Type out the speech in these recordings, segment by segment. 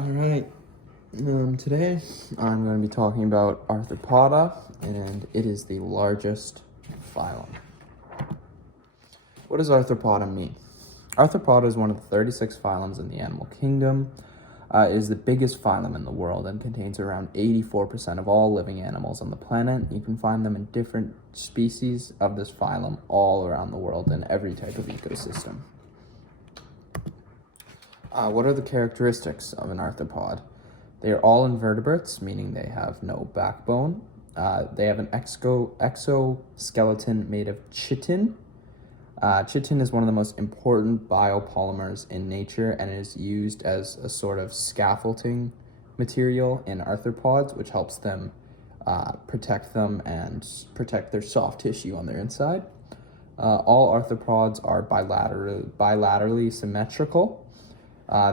Alright, today I'm going to be talking about Arthropoda, and it is the largest phylum. What does Arthropoda mean? Arthropoda is one of the 36 phylums in the animal kingdom. It is the biggest phylum in the world and contains around 84% of all living animals on the planet. You can find them in different species of this phylum all around the world in every type of ecosystem. What are the characteristics of an arthropod? They are all invertebrates, meaning they have no backbone. They have an exoskeleton made of chitin. Chitin is one of the most important biopolymers in nature and is used as a sort of scaffolding material in arthropods, which helps them protect them and protect their soft tissue on their inside. All arthropods are bilaterally symmetrical.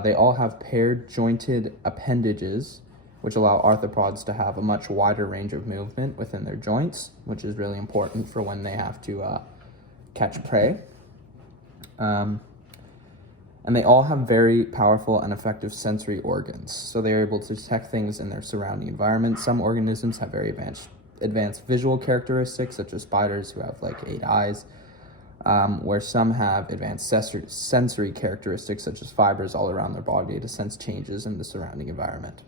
They all have paired jointed appendages, which allow arthropods to have a much wider range of movement within their joints, which is really important for when they have to catch prey. And they all have very powerful and effective sensory organs, so they are able to detect things in their surrounding environment. Some organisms have very advanced visual characteristics, such as spiders who have like 8 eyes, where some have advanced sensory characteristics, such as fibers all around their body to sense changes in the surrounding environment.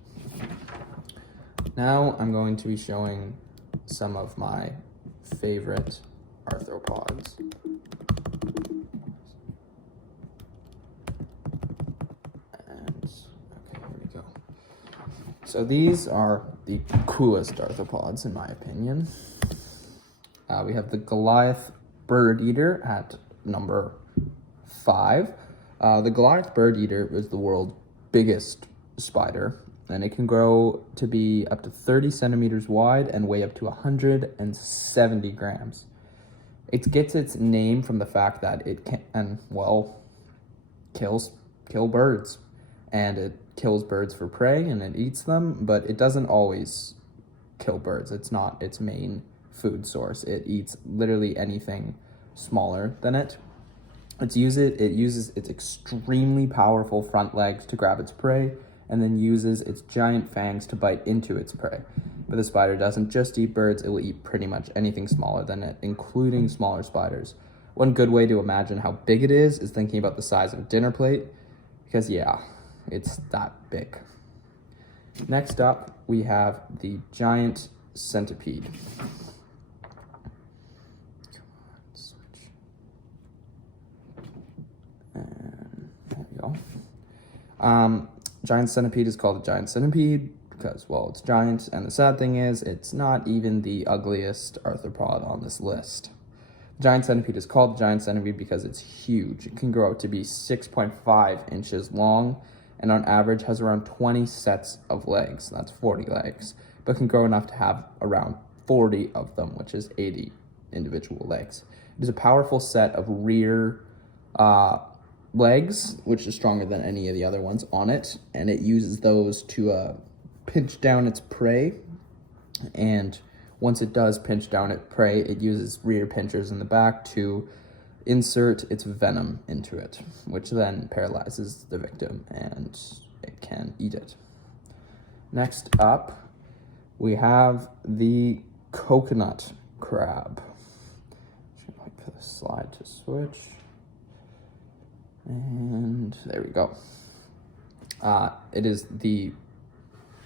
Now I'm going to be showing some of my favorite arthropods. Okay, here we go. So these are the coolest arthropods, in my opinion. We have the Goliath bird eater at number 5. The Goliath bird eater is the world's biggest spider, and it can grow to be up to 30 centimeters wide and weigh up to 170 grams. It gets its name from the fact that it can, kill birds, and it kills birds for prey and it eats them, but it doesn't always kill birds. It's not its main food source. It eats literally anything smaller than it. It uses its extremely powerful front legs to grab its prey, and then uses its giant fangs to bite into its prey. But the spider doesn't just eat birds, it will eat pretty much anything smaller than it, including smaller spiders. One good way to imagine how big it is thinking about the size of a dinner plate, because yeah, it's that big. Next up, we have the giant centipede. And there we go. Giant centipede is called a giant centipede because, well, it's giant, and the sad thing is it's not even the ugliest arthropod on this list. The giant centipede is called the giant centipede because it's huge. It can grow up to be 6.5 inches long, and on average has around 20 sets of legs. That's 40 legs, but can grow enough to have around 40 of them, which is 80 individual legs. It is a powerful set of rear legs, which is stronger than any of the other ones on it, and it uses those to pinch down its prey. And once it does pinch down its prey, it uses rear pinchers in the back to insert its venom into it, which then paralyzes the victim and it can eat it. Next up, we have the coconut crab. Just gonna wait for the slide to switch. And there we go. It is the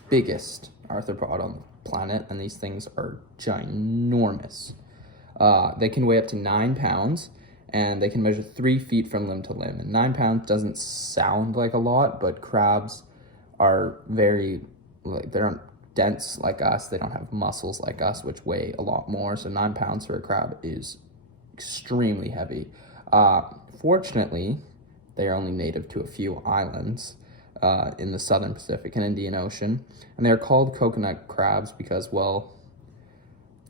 biggest arthropod on the planet, and these things are ginormous. They can weigh up to 9 pounds, and they can measure 3 feet from limb to limb. And 9 pounds doesn't sound like a lot, but crabs are they aren't dense like us. They don't have muscles like us, which weigh a lot more. So 9 pounds for a crab is extremely heavy. Fortunately, they are only native to a few islands in the southern Pacific and Indian Ocean. And they are called coconut crabs because, well,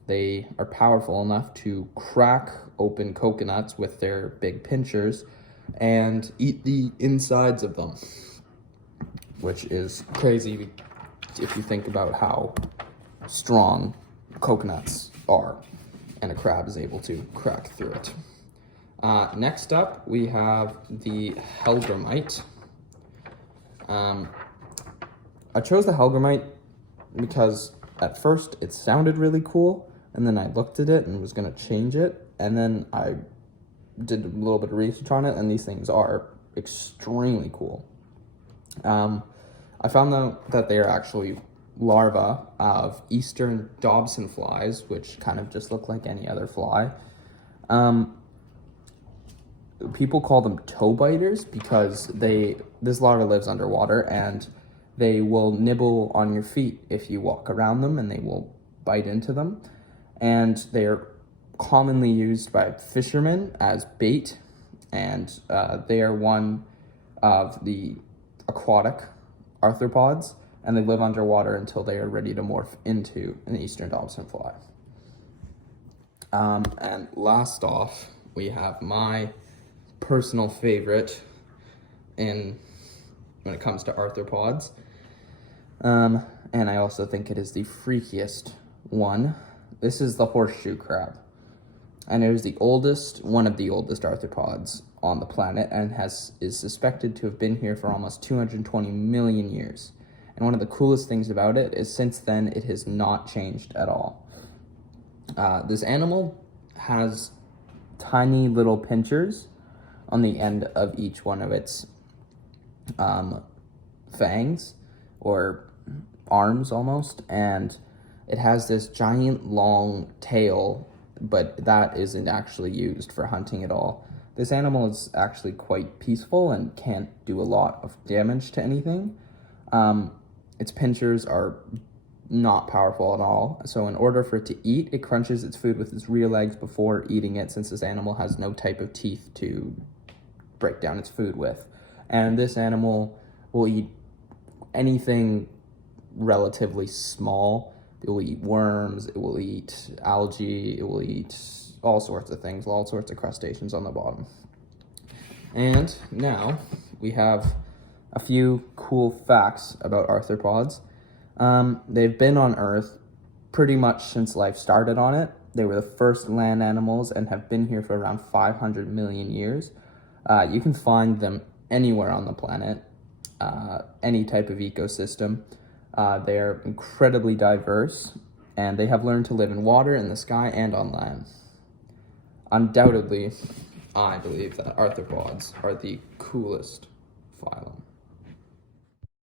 they are powerful enough to crack open coconuts with their big pinchers and eat the insides of them, which is crazy if you think about how strong coconuts are, and a crab is able to crack through it. Next up, we have the Hellgrammite. I chose the Hellgrammite because at first it sounded really cool, and then I looked at it and was going to change it, and then I did a little bit of research on it, and these things are extremely cool. I found out that they are actually larvae of eastern Dobson flies, which kind of just look like any other fly. People call them toe biters because this larva lives underwater, and they will nibble on your feet if you walk around them, and they will bite into them. And they are commonly used by fishermen as bait, and they are one of the aquatic arthropods, and they live underwater until they are ready to morph into an eastern Dobson fly. And last off, we have my personal favorite when it comes to arthropods. And I also think it is the freakiest one. This is the horseshoe crab. And it is one of the oldest arthropods on the planet, and is suspected to have been here for almost 220 million years. And one of the coolest things about it is since then it has not changed at all. This animal has tiny little pinchers on the end of each one of its fangs, or arms almost, and it has this giant long tail, but that isn't actually used for hunting at all. This animal is actually quite peaceful and can't do a lot of damage to anything. Its pinchers are not powerful at all, so in order for it to eat, it crunches its food with its rear legs before eating it, since this animal has no type of teeth to break down its food with. And this animal will eat anything relatively small. It will eat worms, it will eat algae, it will eat all sorts of things, all sorts of crustaceans on the bottom. And now we have a few cool facts about arthropods. They've been on Earth pretty much since life started on it. They were the first land animals and have been here for around 500 million years. You can find them anywhere on the planet, any type of ecosystem. They're incredibly diverse, and they have learned to live in water, in the sky, and on land. Undoubtedly, I believe that arthropods are the coolest phylum.